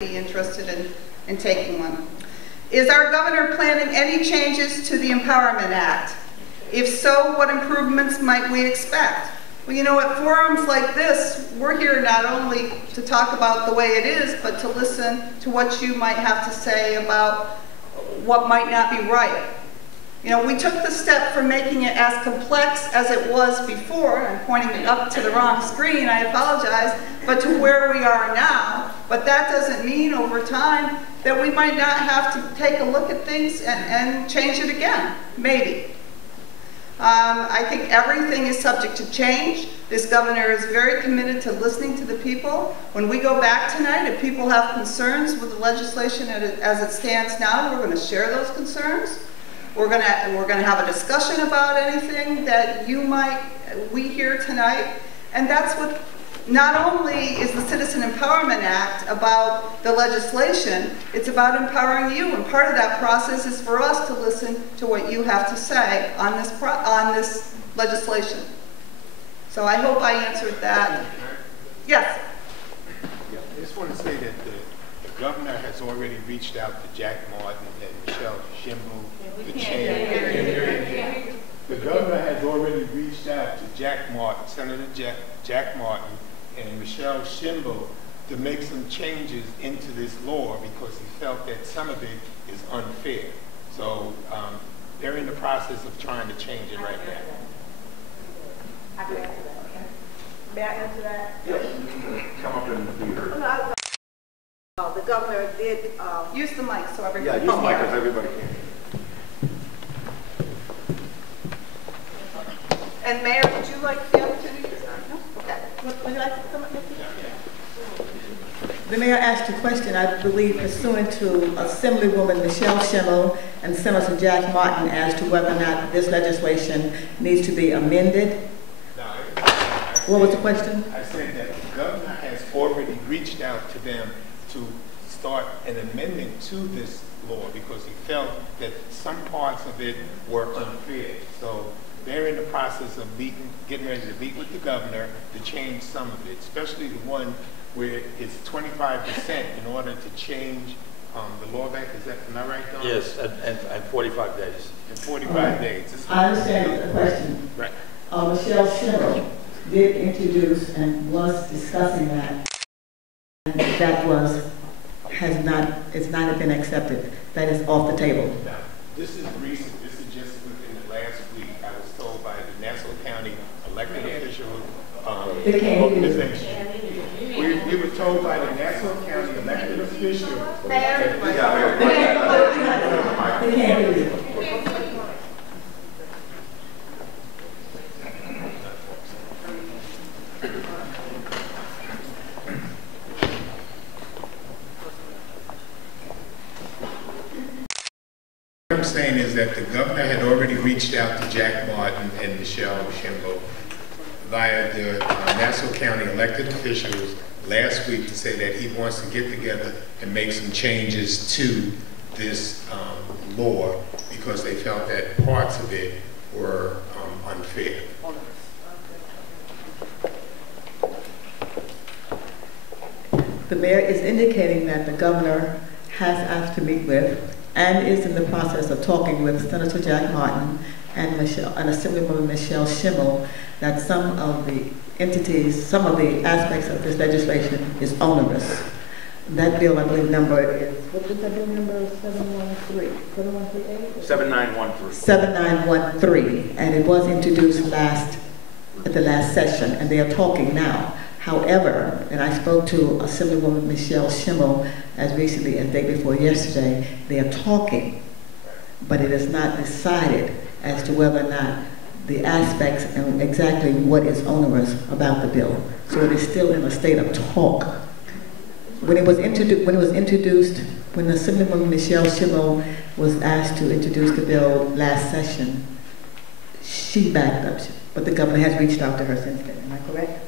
be interested in taking one. Is our governor planning any changes to the Empowerment Act? If so, what improvements might we expect? Well, you know, at forums like this, we're here not only to talk about the way it is, but to listen to what you might have to say about what might not be right. You know, we took the step from making it as complex as it was before. I'm pointing it up to the wrong screen, I apologize, but to where we are now. But that doesn't mean over time that we might not have to take a look at things and change it again, maybe. I think everything is subject to change. This governor is very committed to listening to the people. When we go back tonight, if people have concerns with the legislation as it stands now, we're going to share those concerns. We're going to have a discussion about anything that we hear tonight. And that's what, not only is the Citizen Empowerment Act about the legislation, it's about empowering you. And part of that process is for us to listen to what you have to say on this legislation. So I hope I answered that. Yes? Yeah, I just want to say that the governor has already reached out to Jack Martin and Michelle Schimel. The governor has already reached out to Jack Martin, Senator Jack Martin, and Michelle Schimel to make some changes into this law because he felt that some of it is unfair. So they're in the process of trying to change it right now. I can answer that. May I answer that? Yes. Come up and be heard. The governor did use the mic so everybody can hear. Yeah, use the mic so everybody can. And Mayor, would you like the opportunity to start? No? Okay. Would you like to come up? The mayor asked a question, I believe, pursuant to Assemblywoman Michelle Schimel and Senator Jack Martin as to whether or not this legislation needs to be amended. No, what was the question? I said that the governor has already reached out to them to start an amendment to this law because he felt that some parts of it were unfair. So they're in the process of getting ready to meet with the governor to change some of it, especially the one where it's 25% in order to change the law back. Am I right, Don? Yes, and 45 days. In 45 days. I understand the question. Right. Michelle Schimel did introduce and was discussing that. And that it's not been accepted. That is off the table. Now, this is recent. This is just within the last week. I was told by the Nassau County elected official organization. We were told by the Nassau County elected official that they can't hear you. What I'm saying is that the governor had already reached out to Jack Martin and Michelle Schimel via the Nassau County elected officials last week to say that he wants to get together and make some changes to this law because they felt that parts of it were unfair. The mayor is indicating that the governor has asked to meet with and is in the process of talking with Senator Jack Martin and Assemblywoman Michelle Schimel that some of the entities, some of the aspects of this legislation is onerous. That bill, I believe, number is, what was that bill number? 713? 7138? 7913. 7913, and it was introduced at the last session, and they are talking now. However, and I spoke to Assemblywoman Michelle Schimel as recently as the day before yesterday, they are talking, but it is not decided as to whether or not the aspects and exactly what is onerous about the bill. So it is still in a state of talk. When Assemblywoman Michelle Schimel was asked to introduce the bill last session, she backed up, but the governor has reached out to her since then. Am I correct?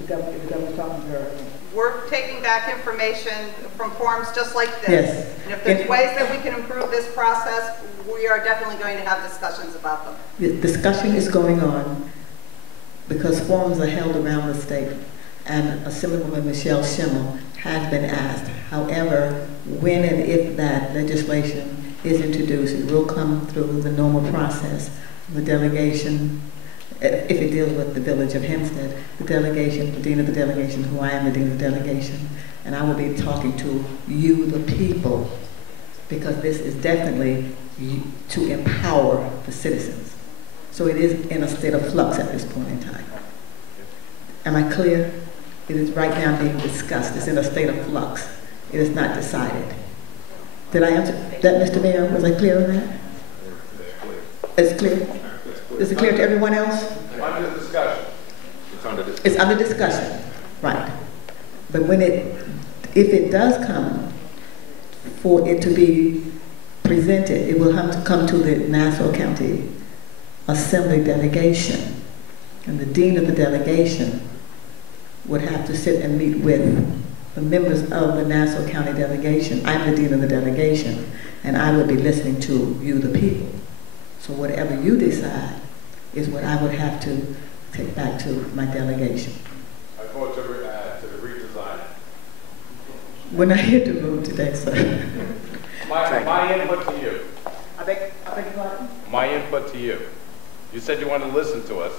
The governor's talking to her. We're taking back information from forums just like this. Yes. And if there's ways that we can improve this process, we are definitely going to have discussions about them. The discussion is going on because forums are held around the state, and Assemblywoman Michelle Schimel has been asked. However, when and if that legislation is introduced, it will come through the normal process. The delegation, if it deals with the village of Hempstead, the delegation, the dean of the delegation, who I am the dean of the delegation, and I will be talking to you, the people, because this is definitely to empower the citizens. So it is in a state of flux at this point in time. Am I clear? It is right now being discussed. It's in a state of flux. It is not decided. Did I answer that, Mr. Mayor? Was I clear on that? It's clear? Is it clear to everyone else? Under discussion. It's under discussion, right. But when if it does come for it to be presented, it will have to come to the Nassau County Assembly delegation. And the dean of the delegation would have to sit and meet with the members of the Nassau County delegation. I'm the dean of the delegation, and I would be listening to you, the people. So whatever you decide is what I would have to take back to my delegation. I vote to the redesign. We're not here to vote today, sir. My input to you. I beg your pardon? My input to you. You said you wanted to listen to us.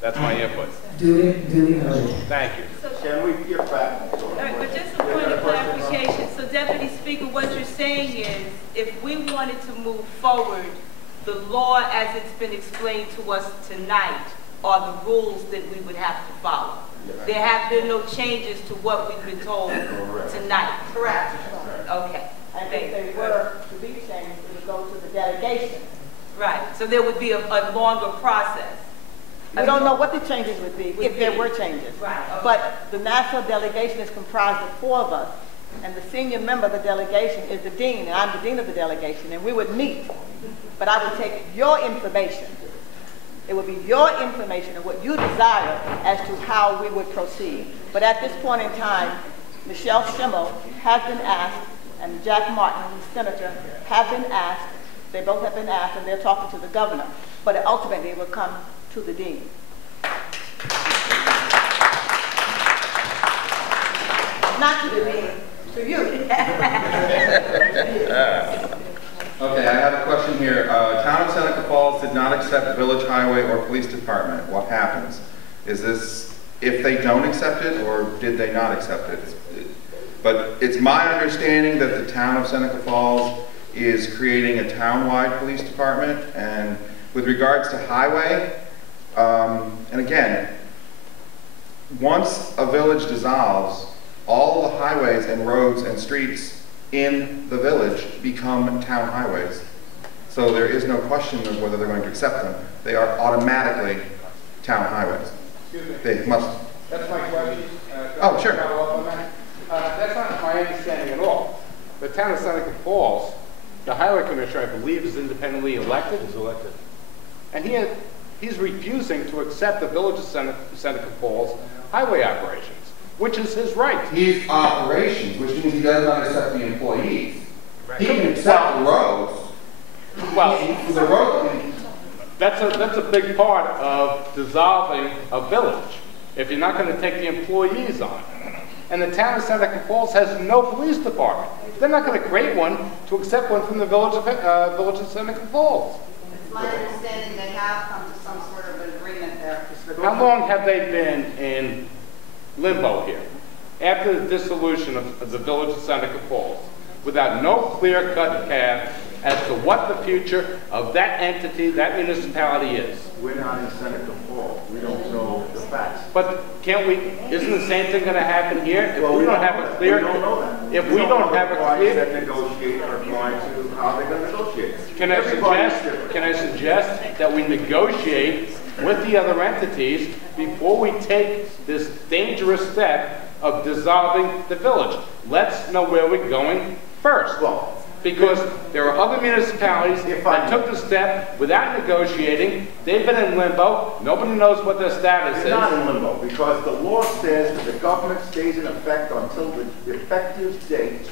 That's my input. Duly noted. Thank you. Can we get back? All right, but just a point of clarification. So, Deputy Speaker, what you're saying is, if we wanted to move forward, the law as it's been explained to us tonight are the rules that we would have to follow. There have been no changes to what we've been told tonight. Correct. Okay. And if they were to be changed, it would go to the delegation. Right. So there would be a longer process. We don't know what the changes would be if there were changes. Right. Okay. But the national delegation is comprised of 4 of us, and the senior member of the delegation is the dean, and I'm the dean of the delegation, and we would meet. But I would take your information. It would be your information and what you desire as to how we would proceed. But at this point in time, Michelle Schimmel has been asked, and Jack Martin, the senator, have been asked. They both have been asked, and they're talking to the governor. But ultimately, it will come to the dean. Not to the dean, to you. Okay, I have a question here. Town of Seneca Falls did not accept Village Highway or Police Department. What happens? Is this if they don't accept it, or did they not accept it? But it's my understanding that the Town of Seneca Falls is creating a town-wide police department, and with regards to highway, and again, once a village dissolves, all the highways and roads and streets in the village become town highways. So there is no question of whether they're going to accept them. They are automatically town highways. Excuse me. They must. That's my question. Oh, sure. That's not my understanding at all. The town of Seneca Falls, the highway commissioner, I believe, is independently elected. He's elected. And he's refusing to accept the village of Seneca Falls highway operations, which is his right. He's operations, which means he does not accept the employees. He can accept the roads. Well, The road. that's a big part of dissolving a village, if you're not going to take the employees on. And the town of Seneca Falls has no police department. They're not going to create one to accept one from the village of Seneca Falls. It's my understanding they have come to some sort of an agreement there. How long have they been in limbo here? After the dissolution of the village of Seneca Falls, without no clear-cut path as to what the future of that entity, that municipality is. We're not in Seneca Falls. We don't know the facts. But can't we, isn't the same thing going to happen here? If we don't have a clear, we don't know that. If we don't have a clear, that negotiate are going to how they're going to negotiate. can I suggest that we negotiate with the other entities before we take this dangerous step of dissolving the village? Let's know where we're going first. Well, because there are other municipalities that took the step without negotiating. They've been in limbo. Nobody knows what their status is. They're not in limbo because the law says that the government stays in effect until the effective date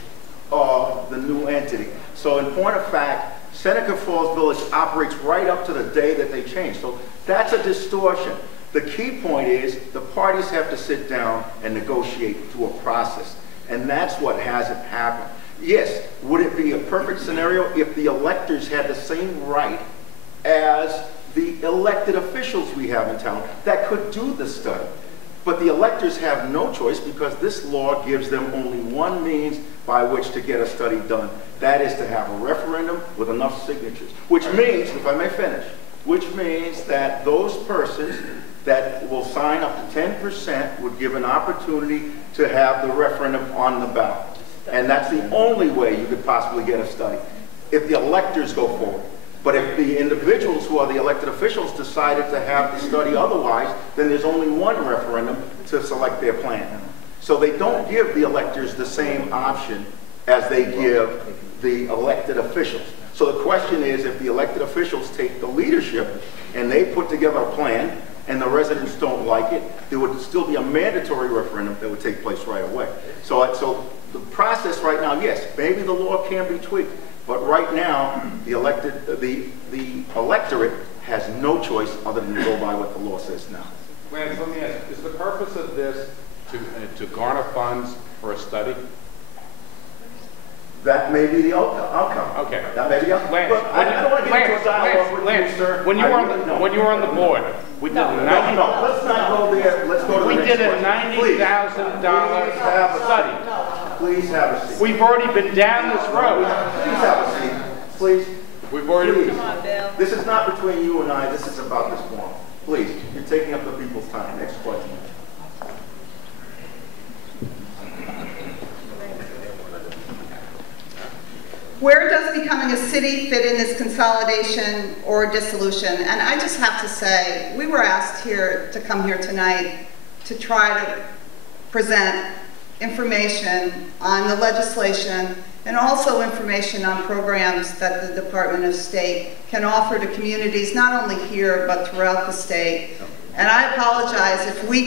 of the new entity. So in point of fact, Seneca Falls Village operates right up to the day that they change. So that's a distortion. The key point is the parties have to sit down and negotiate through a process. And that's what hasn't happened. Yes, would it be a perfect scenario if the electors had the same right as the elected officials we have in town that could do the study? But the electors have no choice because this law gives them only one means by which to get a study done. That is to have a referendum with enough signatures. Which means, if I may finish, which means that those persons that will sign up to 10% would give an opportunity to have the referendum on the ballot. And that's the only way you could possibly get a study, if the electors go forward. But if the individuals who are the elected officials decided to have the study otherwise, then there's only one referendum to select their plan. So they don't give the electors the same option as they give the elected officials. So the question is, if the elected officials take the leadership and they put together a plan and the residents don't like it, there would still be a mandatory referendum that would take place right away. So the process right now, yes, maybe the law can be tweaked, but right now the electorate has no choice other than to go by what the law says now. Lance, let me ask, is the purpose of this to garner funds for a study? That may be the outcome. Okay. That may be the outcome. Lance, I don't want to get into a dialogue with you, sir. When you were on the board, we did a let's not go there. Let's go to the next question. We did a $90,000 study. Please have a seat. We've already been down this road. Please have a seat. Please. We've already. Come on, Bill. This is not between you and I. This is about this forum. Please, you're taking up the people's time. Next question. Where does becoming a city fit in this consolidation or dissolution? And I just have to say, we were asked here to come here tonight to try to present information on the legislation and also information on programs that the Department of State can offer to communities, not only here, but throughout the state. And I apologize if we